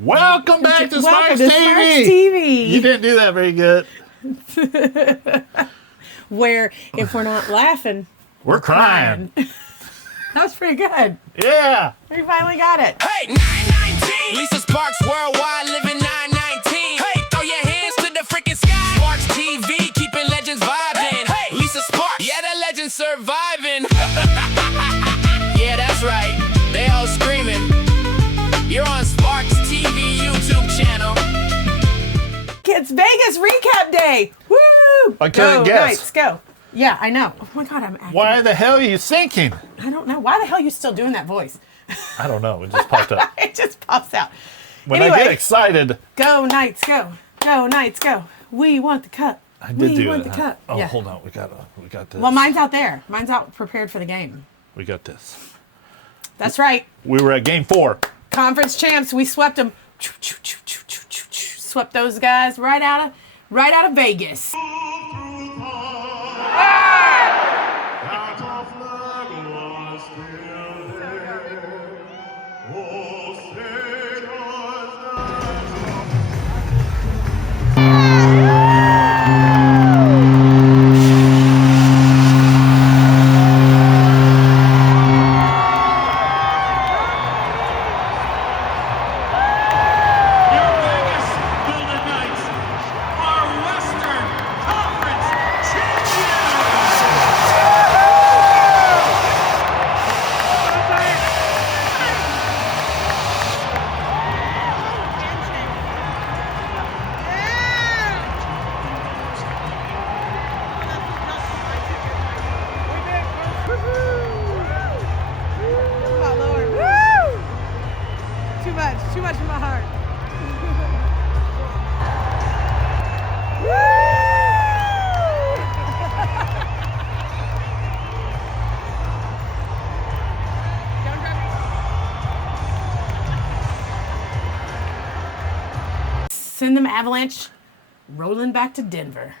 Welcome back to Sparxxx TV. You didn't do that very good. Where if we're not laughing, we're crying. That was pretty good. Yeah. We finally got it. Hey, 919. Lisa Sparxxx worldwide living 919. Hey, throw your hands to the freaking sky. Sparxxx TV keeping legends vibing. Hey, Lisa Sparxxx. Yeah, the legends surviving. Yeah, that's right. They all screaming. You're on Sparxxx TV YouTube channel. It's Vegas recap day. Woo! I couldn't guess. Let's go. Yeah, I know. Oh my God, I'm acting. Why the hell are you thinking? I don't know. Why the hell are you still doing that voice? I don't know. It just popped up. It just pops out. When Anyway, I get excited. Go Knights, go. Go Knights, go. We want the cup. I did do want it. the cup. Oh, Yeah. hold on. We got this. Well, mine's out there. Mine's out prepared for the game. We got this. That's right. We were at game 4. Conference champs. We swept them. Swept those guys right out of Vegas. Too much in my heart. Send them Avalanche rolling back to Denver.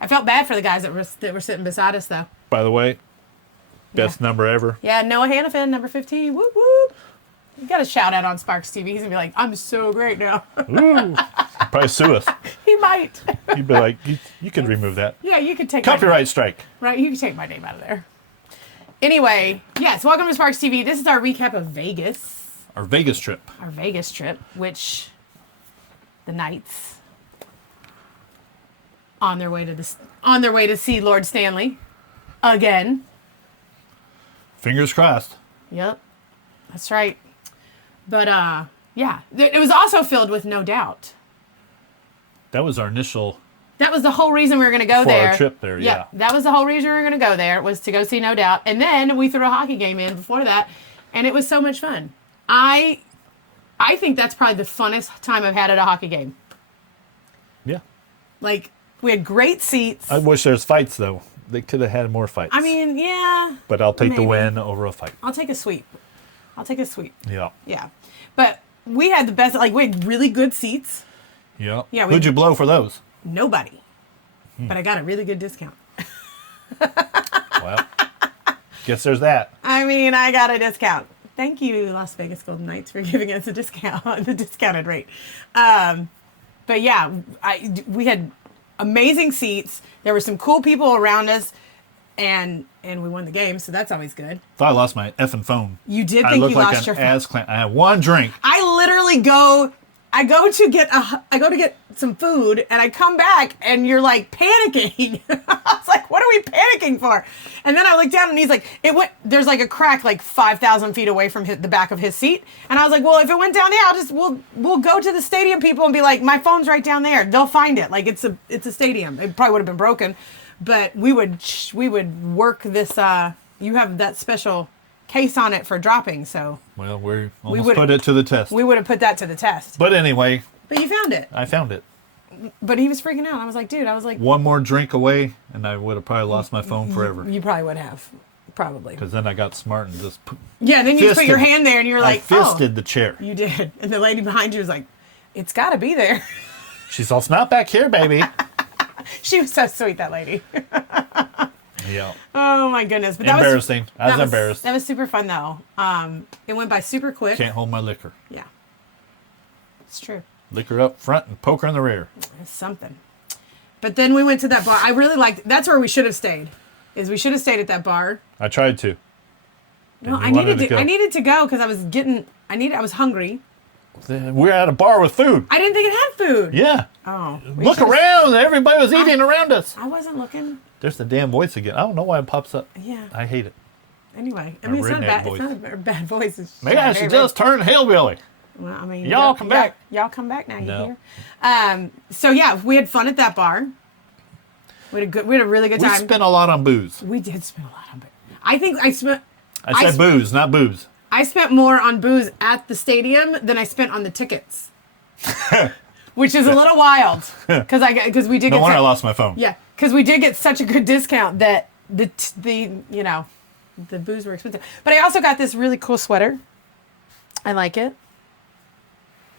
I felt bad for the guys that were sitting beside us, though. By the way, best number ever. Yeah, Noah Hannafin, number 15. Whoop, whoop. You got a shout out on Sparxxx TV. He's going to be like, I'm so great now. Ooh. Probably sue us. He might. You'd be like, you could remove that. Yeah, you could take Copyright strike. Right, you can take my name out of there. Anyway, yes, welcome to Sparxxx TV. This is our recap of Vegas. Our Vegas trip. Our Vegas trip, which the Knights on their way to see Lord Stanley again. Fingers crossed. Yep. That's right. But yeah, it was also filled with no doubt. That was our initial. That was the whole reason we were going to go there. For our trip there, yeah. That was the whole reason we were going to go there, was to go see No Doubt. And then we threw a hockey game in before that, and it was so much fun. I think that's probably the funnest time I've had at a hockey game. Yeah. Like, we had great seats. I wish there's fights, though. They could have had more fights. I mean, yeah. But I'll take maybe. the win over a fight. I'll take a sweep. Yeah. Yeah. But we had the best, like, we had really good seats. Yeah. Yeah. Who'd you blow for those? Nobody. But I got a really good discount. Well, guess there's that. I mean, I got a discount. Thank you, Las Vegas Golden Knights, for giving us a discount, the discounted rate. But yeah, we had amazing seats. There were some cool people around us, and we won the game, so that's always good. Thought I lost my effing phone. You did I think looked you like lost your an phone. ass clamp. I had one drink. I literally go to get some food, and I come back, and you're like panicking. I was like, "What are we panicking for?" And then I look down, and he's like, There's like a crack like 5,000 feet away from the back of his seat, and I was like, "Well, if it went down there, we'll go to the stadium people and be like, my phone's right down there. They'll find it. Like it's a stadium. It probably would have been broken, but we would work this. You have that special case on it for dropping, so Well, we almost put it to the test. we would have put that to the test. But anyway, But you found it. I found it. But he was freaking out. I was like, dude, One more drink away, and I would have probably lost my phone forever. you probably would have. Probably. Because then I got smart and just Yeah, then you just put your hand there and you're like, I fisted the chair. You did. And the lady behind you was like, it's got to be there. She's all, it's not back here, baby. She was so sweet, that lady. Yeah. Oh, my goodness. But Embarrassing. I was embarrassed. That was super fun, though. It went by super quick. Can't hold my liquor. Yeah. It's true. Lick her up front and poke her in the rear. It's something. But then we went to that bar. I really liked. That's where we should have stayed. We should have stayed at that bar. I tried to. No, I needed to go because I was hungry. We're at a bar with food. I didn't think it had food. Yeah. Oh. Look around. Everybody was eating around us. I wasn't looking. There's the damn voice again. I don't know why it pops up. Yeah. I hate it. Anyway, I mean, it's not a bad voice. It's Maybe I should just turn hillbilly. Well, I mean, y'all come back. Y'all come back now. No. You hear? So yeah, we had fun at that bar. We had a really good time. We spent a lot on booze. We did spend a lot on booze. I think I spent. I said booze, not boobs. I spent more on booze at the stadium than I spent on the tickets, which is a little wild because we did. No wonder I lost my phone. Yeah, because we did get such a good discount that the booze were expensive. But I also got this really cool sweater. I like it.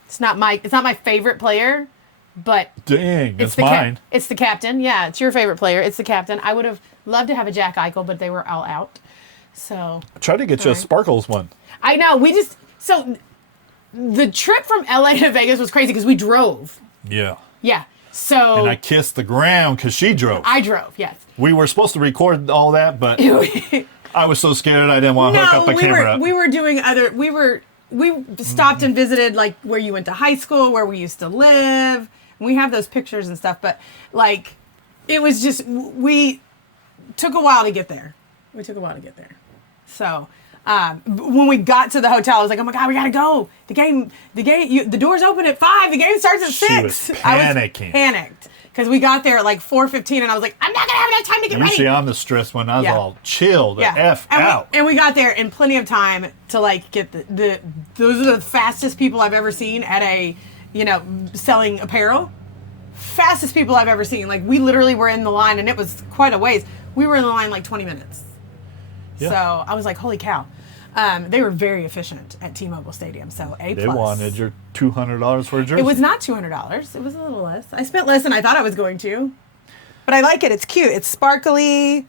It's not my favorite player, but dang, it's mine. It's the captain. Yeah, it's your favorite player. It's the captain. I would have loved to have a Jack Eichel, but they were all out. So I tried to get you a Sparxxx one. I know. The trip from LA to Vegas was crazy because we drove. Yeah. Yeah. So and I kissed the ground because she drove. I drove. Yes. We were supposed to record all that, but I was so scared I didn't want to hook up the camera. We stopped and visited like where you went to high school, where we used to live. We have those pictures and stuff, but like it was just we took a while to get there. So when we got to the hotel, I was like, "Oh my God, we gotta go! The doors open at 5. The game starts at 6." She was panicking. I was panicked because we got there at like 4:15, and I was like, "I'm not gonna have enough time to get ready." Usually I'm the stressed one. I was all chilled. Out. And we got there in plenty of time to like get those are the fastest people I've ever seen at a selling apparel. Fastest people I've ever seen. Like we literally were in the line, and it was quite a ways. We were in the line like 20 minutes. Yeah. So I was like, holy cow. They were very efficient at T-Mobile Stadium, so A+. They wanted your $200 for a jersey. It was not $200. It was a little less. I spent less than I thought I was going to. But I like it. It's cute. It's sparkly,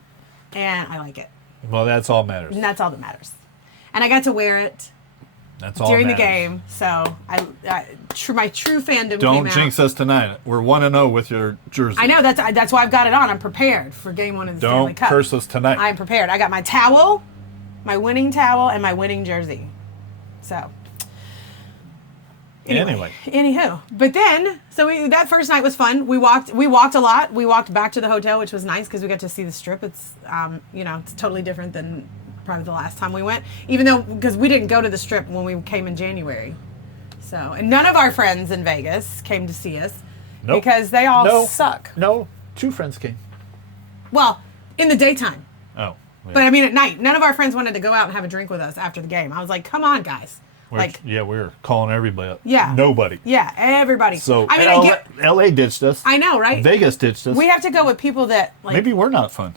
and I like it. Well, that's all that matters. And that's all that matters. And I got to wear it during the game, so my true fandom Don't came out. jinx us tonight. We're 1-0 with your jersey. I know. That's why I've got it on. I'm prepared for game 1 of the Stanley Cup. Don't curse us tonight. I'm prepared. I got my towel, my winning towel, and my winning jersey. So. Anyway. Anywho. But then, that first night was fun. We walked a lot. We walked back to the hotel, which was nice because we got to see the Strip. It's, it's totally different than probably the last time we went. Even though, because we didn't go to the Strip when we came in January. So, and none of our friends in Vegas came to see us. Nope. Because they all suck. No, 2 friends came. Well, in the daytime. Oh. Yeah. But I mean at night. None of our friends wanted to go out and have a drink with us after the game. I was like, come on, guys. We were calling everybody up. Yeah. Nobody. Yeah, everybody. So LA ditched us. I know, right? Vegas ditched us. We have to go with people that maybe we're not fun.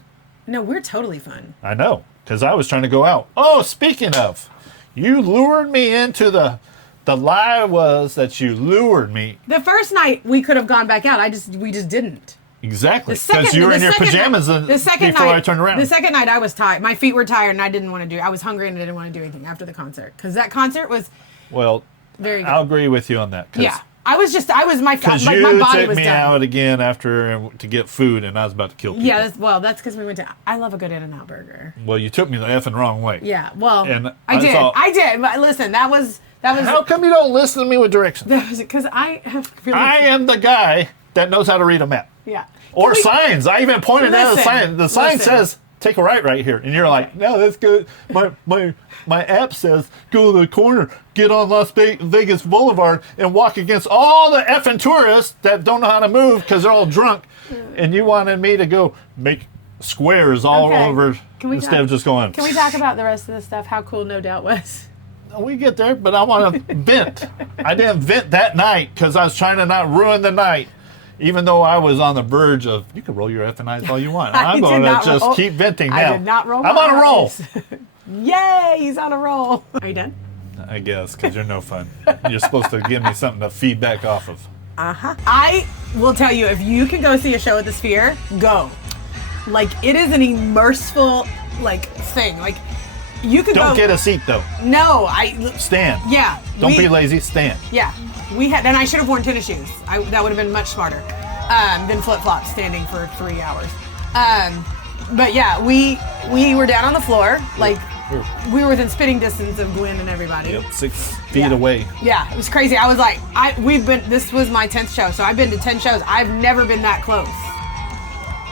No, we're totally fun. I know, because I was trying to go out. Oh, speaking of, you lured me into the lie was that you lured me. The first night we could have gone back out. We just didn't. Exactly, because you were in your pajamas before I turned around. The second night I was tired. My feet were tired and I didn't want to I was hungry and I didn't want to do anything after the concert. Because that concert was very good. I'll agree with you on that. Yeah. My body was because you took me out again after to get food and I was about to kill people. Yeah, that's because we went to, I love a good In-N-Out burger. Well, you took me the effing wrong way. Yeah, well, and I did. But listen, that was. How come you don't listen to me with directions? That was because I am the guy that knows how to read a map. Yeah. Or signs. I even pointed out the sign. The sign says, take a right here. And you're like, no, that's good. My app says, go to the corner, get on Las Vegas Boulevard, and walk against all the effing tourists that don't know how to move because they're all drunk. And you wanted me to go make squares all over instead of just going. Can we talk about the rest of the stuff? How cool No Doubt was? We get there, but I want to vent. I didn't vent that night because I was trying to not ruin the night. Even though I was on the verge of, you can roll your effing eyes all you want. I'm going to just keep venting now. I did not roll my I'm on a roll. Yay, he's on a roll. Are you done? I guess, because you're no fun. You're supposed to give me something to feedback off of. Uh-huh. I will tell you, if you can go see a show at the Sphere, go. Like, it is an immersive, thing. Like, You could Don't go. get a seat though. No, Stand. Yeah. Don't be lazy. Stand. Yeah. We had, and I should have worn tennis shoes. That would have been much smarter than flip flops standing for 3 hours. But yeah, we were down on the floor, like we were within spitting distance of Gwen and everybody. Yep, 6 feet away. Yeah, it was crazy. I was like, this was my 10th show, so I've been to 10 shows. I've never been that close.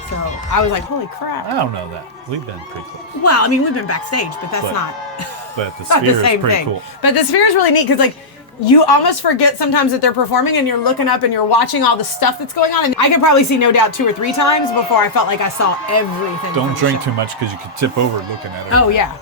So I was like, holy crap. I don't know that. We've been pretty close. Well, I mean, we've been backstage, but that's not. But the not sphere the same is pretty thing. cool. But the sphere is really neat because, like, you almost forget sometimes that they're performing and you're looking up and you're watching all the stuff that's going on. And I could probably see No Doubt 2 or 3 times before I felt like I saw everything. Don't drink too much because you could tip over looking at it. Oh, yeah.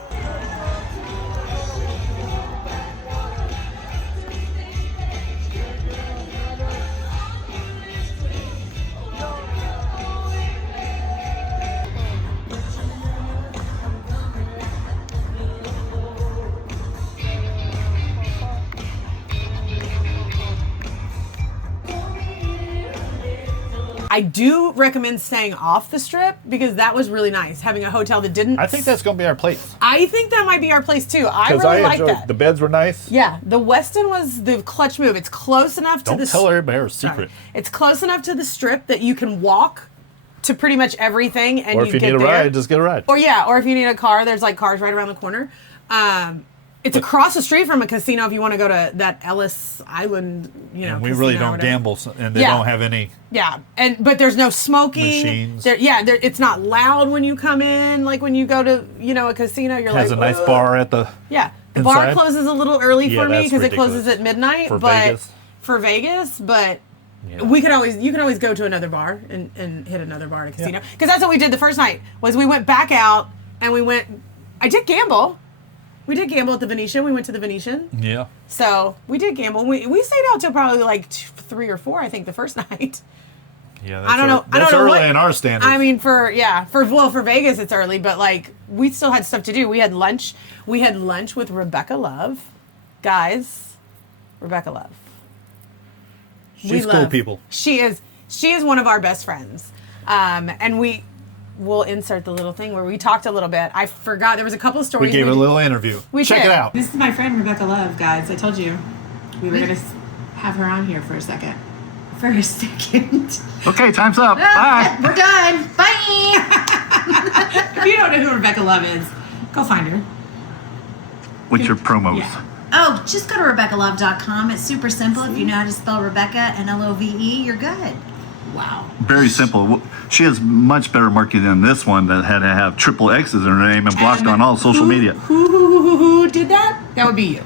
I do recommend staying off the strip because that was really nice. Having a hotel that didn't. I think that's going to be our place. I think that might be our place too. I really like that. The beds were nice. Yeah, the Weston was the clutch move. It's close enough to the. Don't tell everybody our secret. Sorry. It's close enough to the strip that you can walk to pretty much everything, and Or if you need a ride, just get a ride. Or if you need a car, there's like cars right around the corner. It's across the street from a casino if you want to go to that Ellis Island, And we really don't gamble, and they don't have any. Yeah, but there's no smoking. Machines. It's not loud when you come in. Like when you go to a casino, you're like. Has a nice bar at the. Yeah, the inside. bar closes a little early for me that's because it closes ridiculous. at midnight. For but Vegas. For Vegas, but. Yeah. You can always go to another bar and hit another bar at a casino because that's what we did the first night was we went back out and I did gamble. We did gamble at the Venetian. We went to the Venetian. Yeah. So we did gamble. We stayed out till probably like 3 or 4, I think, the first night. Yeah, I don't know. That's early in our standards. I mean, for Vegas it's early, but like we still had stuff to do. We had lunch. We had lunch with Rebecca Love, guys. Rebecca Love. She's cool people. She is one of our best friends, and we'll insert the little thing where we talked a little bit. I forgot there was a couple of stories. We gave her a little interview. Check it out. This is my friend Rebecca Love, guys. I told you we were gonna have her on here for a second. Okay, time's up. Bye. We're done. Bye. If you don't know who Rebecca Love is, go find her. What's your promos? Yeah. Oh, just go to RebeccaLove.com. It's super simple. If you know how to spell Rebecca and Love, you're good. Wow. Very simple. She has much better marketing than this one that had to have triple X's in her name and blocked on all social media. Who did that? That would be you.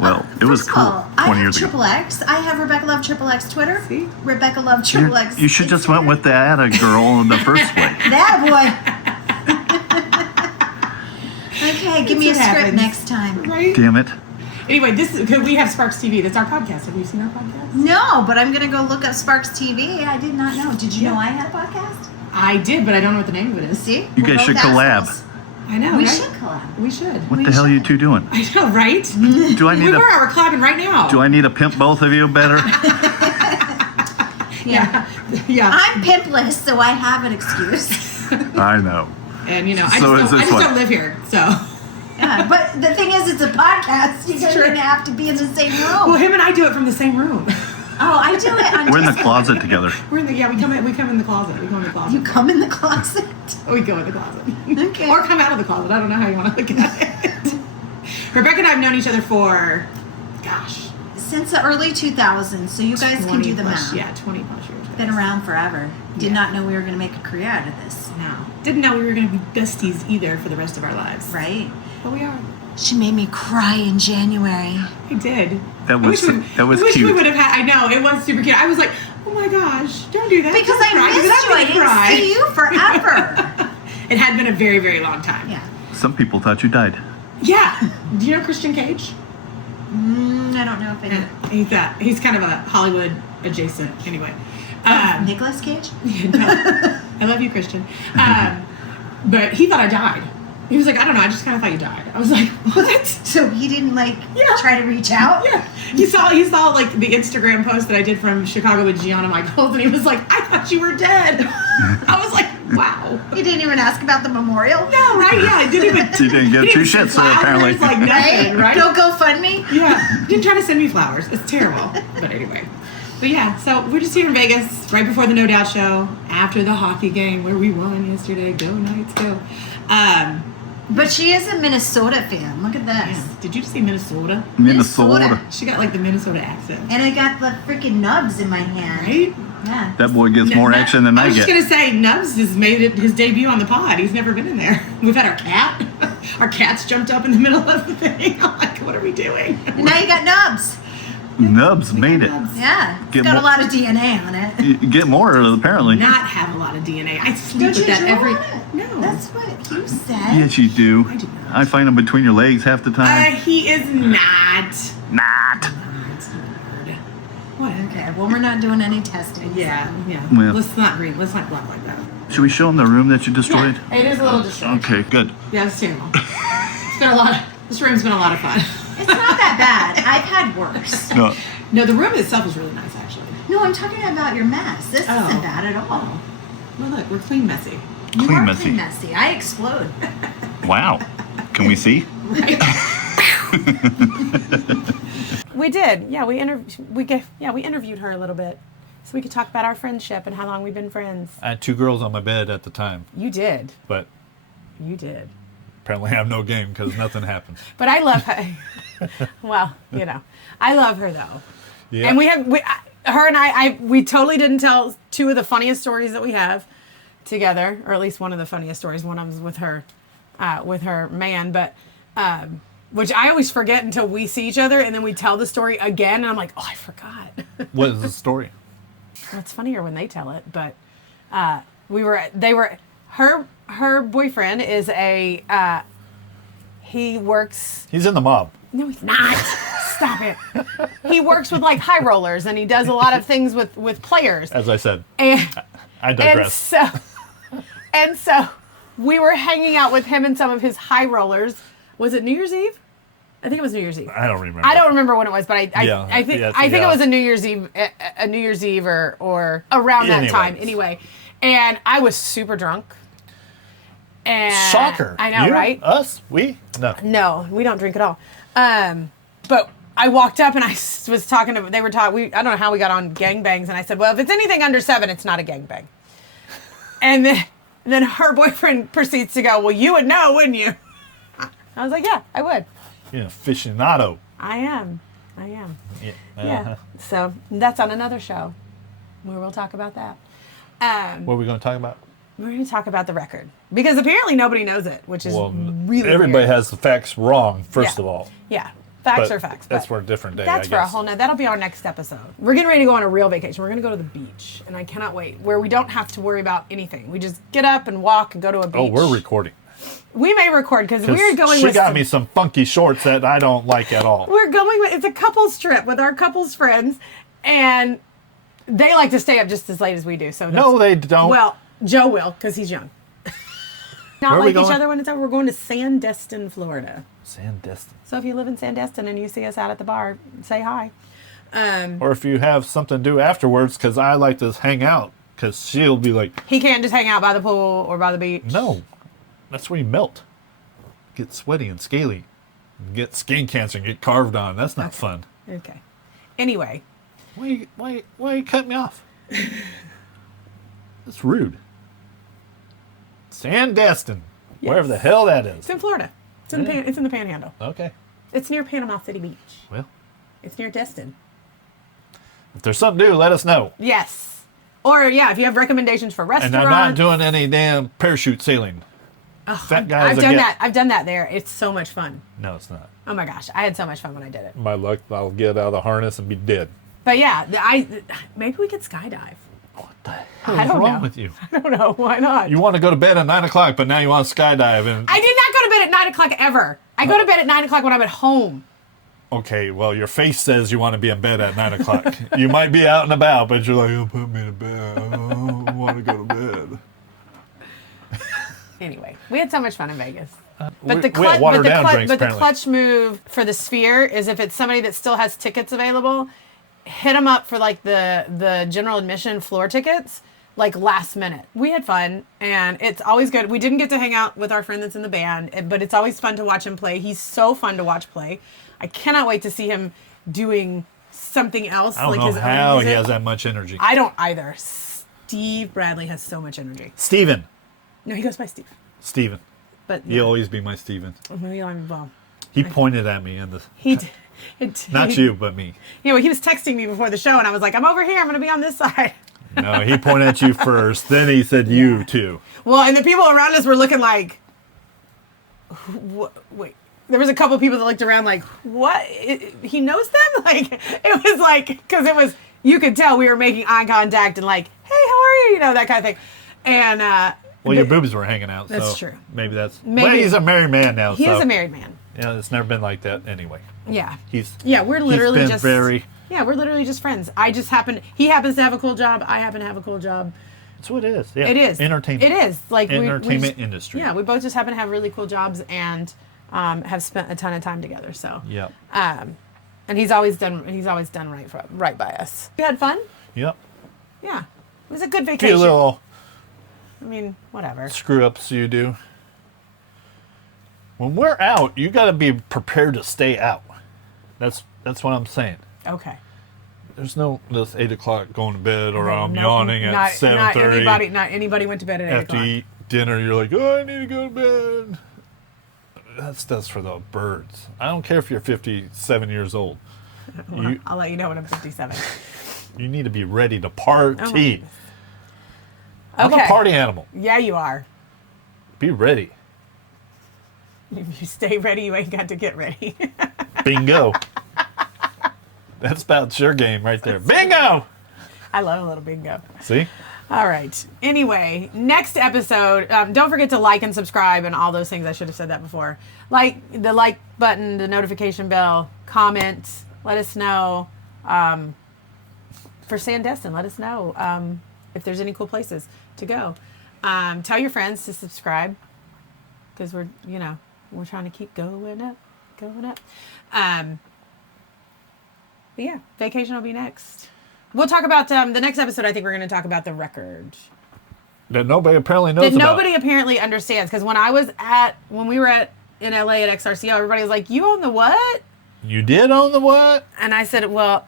Well, it was First of cool all, I 20 have years ago. Triple X. I have Rebecca Love Triple X Twitter. See? Rebecca Love Triple X. You should just went with the Ada girl in the first place. That boy. Okay, give me a That's what script happens. next time. Right? Damn it. Anyway, we have Sparxxx TV. That's our podcast. Have you seen our podcast? No, but I'm gonna go look up Sparxxx TV. I did not know. Did you know I had a podcast? I did, but I don't know what the name of it is. See? You guys should collab. I know. We right? should collab. We should. What the hell are you two doing? I know, right? Do I need We're clapping right now. Do I need to pimp both of you better? Yeah. Yeah. I'm pimpless, so I have an excuse. I know. And I So is just this one. don't live here, so. Yeah, but the thing is, it's a podcast. You guys are gonna have to be in the same room. Well, him and I do it from the same room. Oh, I do it on We're in the Discord. closet together. We come in the closet. We go in the closet. You come in the closet. We go in the closet. Okay. Or come out of the closet. I don't know how you want to look at it. Rebecca and I have known each other for, gosh, Since the early 2000s, so you guys can do the 20 plus, math. Yeah, 20 plus years. Been around forever. Did Yeah. not know we were going to make a career out of this. No. Didn't know we were going to be besties either for the rest of our lives. Right? But we are. She made me cry in January. I did. That was I wish we cute. would have had. I know it was super cute. I was like, oh my gosh, don't do that. Because Don't I cry, missed you. I I'm didn't gonna cry. see you forever. It had been a very, very long time. Yeah. Some people thought you died. Yeah. Do you know Christian Cage? I don't know if I Yeah, he's kind of a Hollywood adjacent. Anyway. Nicolas Cage? No. I love you, Christian. But he thought I died. He was like, I don't know, I just kind of thought you died. I was like, what? So he didn't Yeah. try to reach out? Yeah. He saw like the Instagram post that I did from Chicago with Gianna Michaels, and he was like, I thought you were dead. I was like, Wow. You didn't even ask about the memorial? No, right? Yeah, I didn't even. She didn't get two shits, so apparently. Like nothing, right? Don't go fund me. Yeah, you didn't try to send me flowers. It's terrible. But anyway. But yeah, so we're just here in Vegas, right before the No Doubt show, after the hockey game where we won yesterday. Go Knights, go. But she is a Minnesota fan. Look at this. Yeah. Did you just say Minnesota? Minnesota. She got like the Minnesota accent. And I got the freaking nubs in my hand. Right? Yeah. That boy gets more action than I was get. just going to say, Nubs has made his debut on the pod. He's never been in there. We've had our cat. Our cat's jumped up in the middle of the thing. I'm like, what are we doing? And now you got nubs. Nubs made it. Yeah. It's Get got more- a lot of DNA on it. You get more, apparently. Not have a lot of DNA. I sleep Don't with you that draw every... it? No. That's what you said. Yes, you do. I do not. I find them between your legs half the time. He is not. Not. It's weird. Whatever. Okay, well, we're not doing any testing. Yeah. Well. Let's not block like that. Should we show them the room that you destroyed? It is a little distracting. Okay, good. Yeah, it's terrible. It's been a lot. This room's been a lot of fun. It's not that bad. I've had worse. No. No, the room itself is really nice, actually. No, I'm talking about your mess. This Oh. isn't bad at all. Well, look, we're clean, messy. You Clean are messy. clean messy. I explode. Wow. Can we see? We did. Yeah, we interviewed her a little bit, so we could talk about our friendship and how long we've been friends. I had 2 girls on my bed at the time, You did. but You did. apparently I have no game because nothing happened. But I love her. Well, I love her though. Yeah. And her and I, we totally didn't tell 2 of the funniest stories that we have together, or at least one of the funniest stories. One of them was with her man, but which I always forget until we see each other, and then we tell the story again, and I'm like, oh, I forgot. What is the story? Well, it's funnier when they tell it, but her boyfriend is he works. He's in the mob. No, he's not. Stop it. He works with like high rollers, and he does a lot of things with players. As I said, And I digress. and so we were hanging out with him and some of his high rollers. Was it New Year's Eve? I think it was New Year's Eve. I don't remember. I don't remember when it was, but I think it was a New Year's Eve or around that time. Anyway, and I was super drunk. And Shocker. I know, You? right? Us? We? No. No, we don't drink at all. But I walked up and I was talking to. They were talking. I don't know how we got on gangbangs, and I said, "Well, if it's anything under 7, it's not a gangbang." And then her boyfriend proceeds to go, "Well, you would know, wouldn't you?" I was like, "Yeah, I would." You're an aficionado. I am. Yeah. Yeah. So that's on another show where we'll talk about that. What are we going to talk about? We're going to talk about the record because apparently nobody knows it, which is really everybody weird. has the facts wrong. First Yeah. of all, Yeah. Facts But are facts. that's but for a different day. That's I for a guess. whole nother. That'll be our next episode. We're getting ready to go on a real vacation. We're going to go to the beach, and I cannot wait. Where we don't have to worry about anything. We just get up and walk and go to a beach. Oh, we're recording. We may record because we're going. She with got some, me some funky shorts that I don't like at all. We're going with. It's a couples trip with our couples friends, and they like to stay up just as late as we do. So No, they don't. Well, Joe will because he's young. Not Where are we like each going? other when it's over. We're going to Sandestin, Florida. Sandestin. So if you live in Sandestin and you see us out at the bar, say hi. Or if you have something to do afterwards, because I like to hang out, because she'll be like, He can't just hang out by the pool or by the beach. no, that's where you melt. Get sweaty and scaly. Get skin cancer and get carved on. That's not fun. Okay. Anyway, Why you cut me off? That's rude. Sandestin. Wherever the hell that is. it's in Florida. It's in, it's in the Panhandle. Okay. It's near Panama City Beach. Well, It's near Destin. if there's something to do, let us know. Yes. Or, yeah, if you have recommendations for And restaurants. I'm not doing any damn parachute sailing. Fat guys I've done that. I've done that there. It's so much fun. No, it's not. Oh, my gosh. I had so much fun when I did it. My luck, I'll get out of the harness and be dead. But, yeah, maybe we could skydive. What the hell I is don't wrong know. with you? I don't know. Why not? You want to go to bed at 9 o'clock, but now you want to skydive. And I did not go to bed at 9 o'clock ever. I go to bed at 9 o'clock when I'm at home. okay, well, your face says you want to be in bed at 9 o'clock. You might be out and about, but you're like, oh, put me to bed. I don't want to go to bed. Anyway, we had so much fun in Vegas. We had watered down drinks, the apparently. clutch move for the Sphere is if it's somebody that still has tickets available, hit them up for like the general admission floor tickets. like last minute. We had fun, and it's always good. We didn't get to hang out with our friend that's in the band, but it's always fun to watch him play. He's so fun to watch play. I cannot wait to see him doing something else. I don't like know his how own he music. has that much energy. I don't either. Steve Bradley has so much energy. Steven. No, he goes by Steve. Steven. But You'll always be my Steven. well, He pointed at me in the... Not you, but me. You know, he was texting me before the show, and I was like, I'm over here. I'm going to be on this side. No, he pointed at you first. Then he said you too. Well, and the people around us were looking like, wait. There was a couple people that looked around like, what? He knows them? Like, it was like, because it was, you could tell we were making eye contact and like, hey, how are you? You know, that kind of thing. And, well, your boobs were hanging out. That's so true. Maybe that's... Maybe. Well, he's a married man now. He is a married man. Yeah, it's never been like that anyway. Yeah. We're literally just... Yeah, we're literally just friends. He happens to have a cool job. I happen to have a cool job. That's what it is. Yeah. It is. Entertainment. It is. Like entertainment industry. Yeah, we both just happen to have really cool jobs and have spent a ton of time together. So. Yep. And he's always done right by us. You had fun? Yep. Yeah. It was a good A vacation. few little I mean, whatever. screw ups you do. When we're out, you got to be prepared to stay out. That's what I'm saying. Okay. There's no this 8 o'clock going to bed or I'm yawning at 7:30. Not anybody went to bed at 8 After o'clock. you eat dinner, you're like, oh, I need to go to bed. That's for the birds. I don't care if you're 57 years old. I'll let you know when I'm 57. You need to be ready to party. I'm Okay. a party animal. Yeah, you are. Be ready. If you stay ready, you ain't got to get ready. Bingo. That's about your game right there. Bingo! I love a little bingo. See? All right. Anyway, next episode, don't forget to like and subscribe and all those things. I should have said that before. Like the like button, the notification bell, comment, let us know. For Sandestin, let us know if there's any cool places to go. Tell your friends to subscribe because we're trying to keep going up. But yeah, vacation will be next. We'll talk about the next episode. I think we're going to talk about the record That nobody apparently knows that about. nobody apparently understands. Because when we were in LA at XRCO, everybody was like, "You own the what?" You did own the what? And I said, "Well,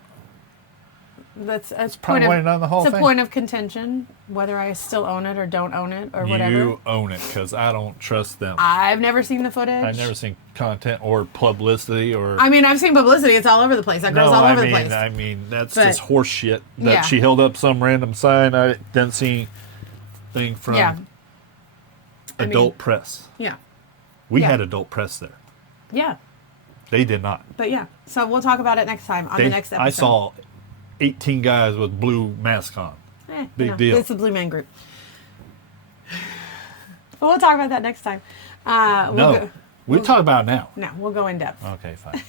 that's a probably not the whole it's a thing. point of contention whether I still own it or don't own it or whatever." You own it because I don't trust them. I've never seen the footage. I've never seen content or publicity or... I mean, I've seen publicity. It's all over the place. That girl's all over the place. I mean, that's But- just horse shit. That Yeah. she held up some random sign. I didn't see anything from Yeah. adult press. Yeah. We Yeah. had adult press there. Yeah. They did not. But yeah. So we'll talk about it next time on the next episode. I saw 18 guys with blue masks on. Big deal. It's the Blue Man Group. But we'll talk about that next time. We'll talk about it now. No, we'll go in depth. Okay, fine.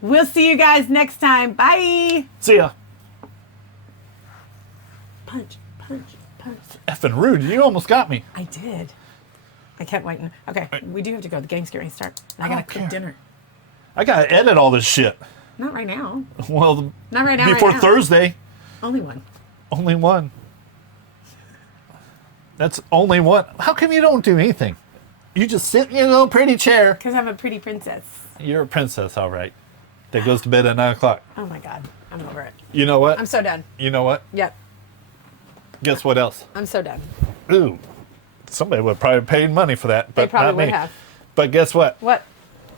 We'll see you guys next time. Bye. See ya. Punch, punch, punch. Effing rude. You almost got me. I did. I kept waiting. Okay, we do have to go. The game's getting ready to start. I gotta don't cook care. dinner. I gotta edit all this shit. Not right now. Well, Not right now. before right now. Thursday, Only one. only one. That's only one. How come you don't do anything? You just sit in your little pretty chair. Because I'm a pretty princess. You're a princess, all right. That goes to bed at 9 o'clock. Oh my God. I'm over it. You know what? I'm so done. You know what? Yep. Guess what else? I'm so done. Ooh. Somebody would have probably paid money for that, but They probably not me. would have. But guess what? What?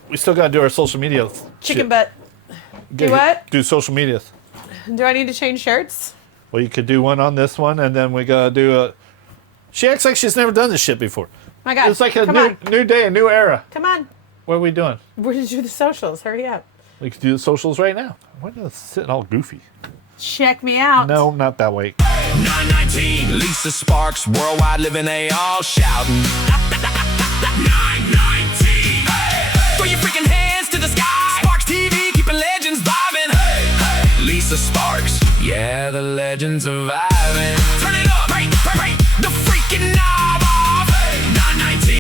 We still got to do our social media. Chicken butt. Do what? Do social medias. Do I need to change shirts? Well, you could do one on this one, and then we got to do a... She acts like she's never done this shit before. My God. It's like a Come on. new day, a new era. Come on. What are we doing? We're going to do the socials. Hurry up. We could do the socials right now. Why is it sitting all goofy? Check me out. No, not that way. 919, Lisa Sparxxx, worldwide living, they all shouting. 919, throw your freaking hands to the sky. Sparxxx TV, keeping legends vibing. Lisa Sparxxx, yeah, the legends are vibing.